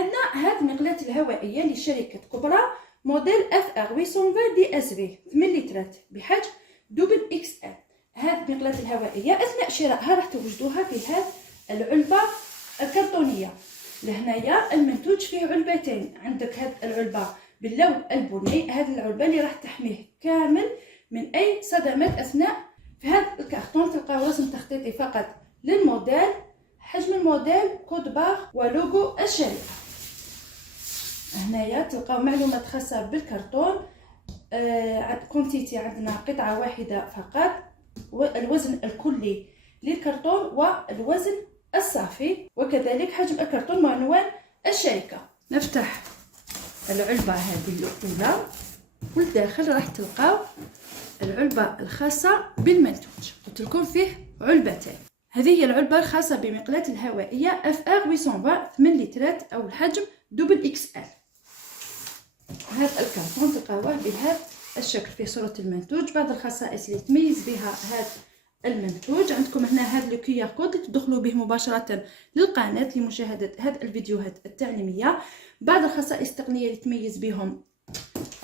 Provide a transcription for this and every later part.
عندنا هاد المقلاة الهوائية لشركة كبرى موديل FR 820 DSV 8 لترات بحجم دبل XL. هاد المقلاة الهوائية أثناء شرائها راح توجدوها في هاد العلبة الكرتونية. لهنايا المنتوج فيه علبتين، عندك هاد العلبة باللون البني، هاد العلبة اللي راح تحميه كامل من أي صدمات أثناء. في هاد الكرتون تلقاو رسم تخطيطي فقط للموديل، حجم الموديل، كود بار ولوغو الشركة. هنايا تلقاو معلومات خاصة بالكرتون. كونتيتي عندنا قطعة واحدة فقط، والوزن الكلي للكرتون والوزن الصافي، وكذلك حجم الكرتون وعنوان الشركة. نفتح العلبة هذه الأولى، والداخل راح تلقاو العلبة الخاصة بالمنتوج. قلت لكم فيه علبتين. هذه هي العلبة الخاصة بمقلاة الهوائية FR 820 8 لترات أو الحجم دبل XL. هذا الكرتون تلقاوه بهذا الشكل في صورة المنتوج. بعض الخصائص اللي تميز بها هذا المنتوج، عندكم هنا هذا الكيو ار كود اللي تدخلوا به مباشرة للقناة لمشاهدة هذه الفيديوهات التعليمية. بعض الخصائص التقنية اللي تميز بهم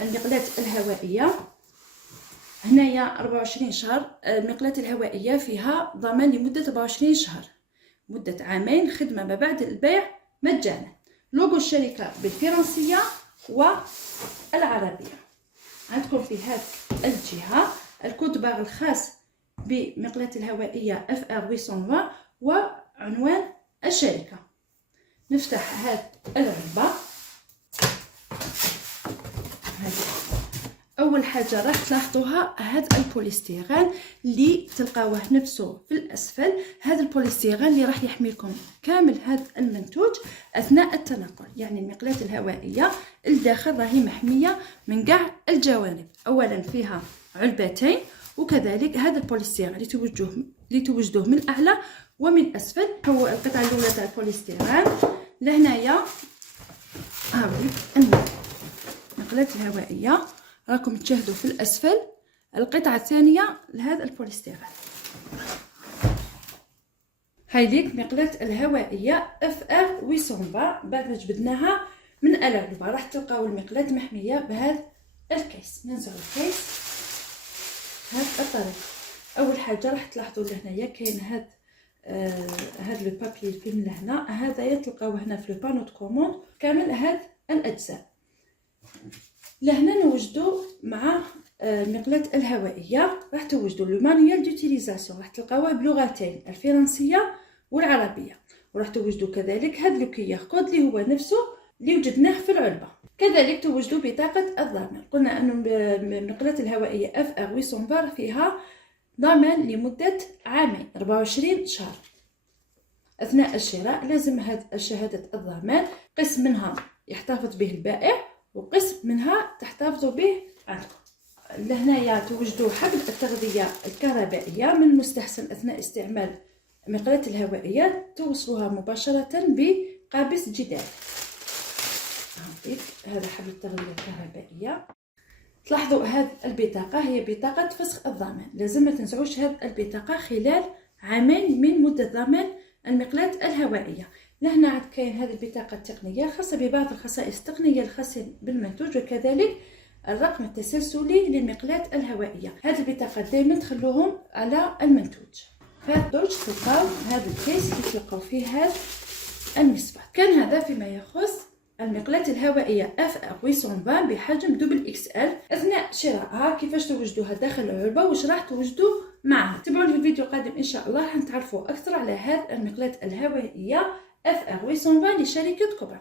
المقلاة الهوائية، هنايا 24 شهر. المقلاة الهوائية فيها ضمان لمدة 24 شهر، مدة عامين خدمة ما بعد البيع مجانا. لوغو الشركة بالفرنسية والعربية. عندكم في هذه الجهة الكود بار الخاص بمقلاة الهوائية FR 820 وعنوان الشركة. نفتح هذه العلبة. أول حاجة راح تلاحظوها هذا البوليستيران اللي تلقاوه نفسه في الأسفل. هذا البوليستيران اللي راح يحميكم كامل هذا المنتوج أثناء التنقل. يعني المقلاة الهوائية الداخل راهي محمية من كاع الجوانب. أولا فيها علبتين، وكذلك هذا البوليستيران اللي توجدوه من أعلى ومن أسفل. هو القطعة الأولى تاع البوليستيران. لهنايا هاوليك المقلاة الهوائية راكم تشاهدوا في الأسفل القطعة الثانية لهذا البوليستيران. هايليك مقلاة الهوائية FR 820 بعد ما جبدناها من العلبة. راح تلقاو المقلاة محمية بهذا الكيس. ننزعوا الكيس هذا الطريقة. أول حاجة راح تلاحظوا لهنايا كاين هاد لو بابي الفيلم لهنا، هذايا تلقاوه هنا في لو بانو دو كوموند كامل هاد الأجزاء. لهنا نوجدوا مع المقلاة الهوائية راح توجدوا لو مانيوال دوتيليزاسيون، راح تلقاوه بلغتين الفرنسية والعربية. وراح توجدوا كذلك هذا لو كيو ار كود اللي هو نفسه اللي وجدناه في العلبة. كذلك توجدوا بطاقة الضمان. قلنا أن المقلاة الهوائية FR 820 فيها ضمان لمدة عامين 24 شهر. أثناء الشراء لازم هذه شهادة الضمان قسم منها يحتفظ به البائع وقسم منها تحتفظوا به عندكم. لهنايا توجدوا حبل التغذية الكهربائية. من المستحسن أثناء استعمال المقلاة الهوائية توصلوها مباشرة بقابس جدار. هذا حبل التغذية الكهربائية. تلاحظوا هذه البطاقة هي بطاقة فسخ الضمان. لازم ما تنسوش هذه البطاقة خلال عامين من مدة ضمان المقلاة الهوائية. لهنا عاد كاين هذه البطاقة التقنية خاصة ببعض الخصائص التقنية الخاصة بالمنتوج، وكذلك الرقم التسلسلي للمقلاة الهوائية. هذه البطاقة دائما تخلوهم على المنتوج. في هذا الدرج تلقاو هذا الكيس اللي تلقاو فيه هذا المصباح. كان هذا فيما يخص المقلاة الهوائية FR 820 بحجم دبل XL. أثناء شرائها كيفاش توجدوها داخل العلبة واش راح توجدوا معها. تابعوني في الفيديو القادم إن شاء الله راح نتعرفوا أكثر على هذه المقلاة الهوائية FR 820 لشركة كبرى.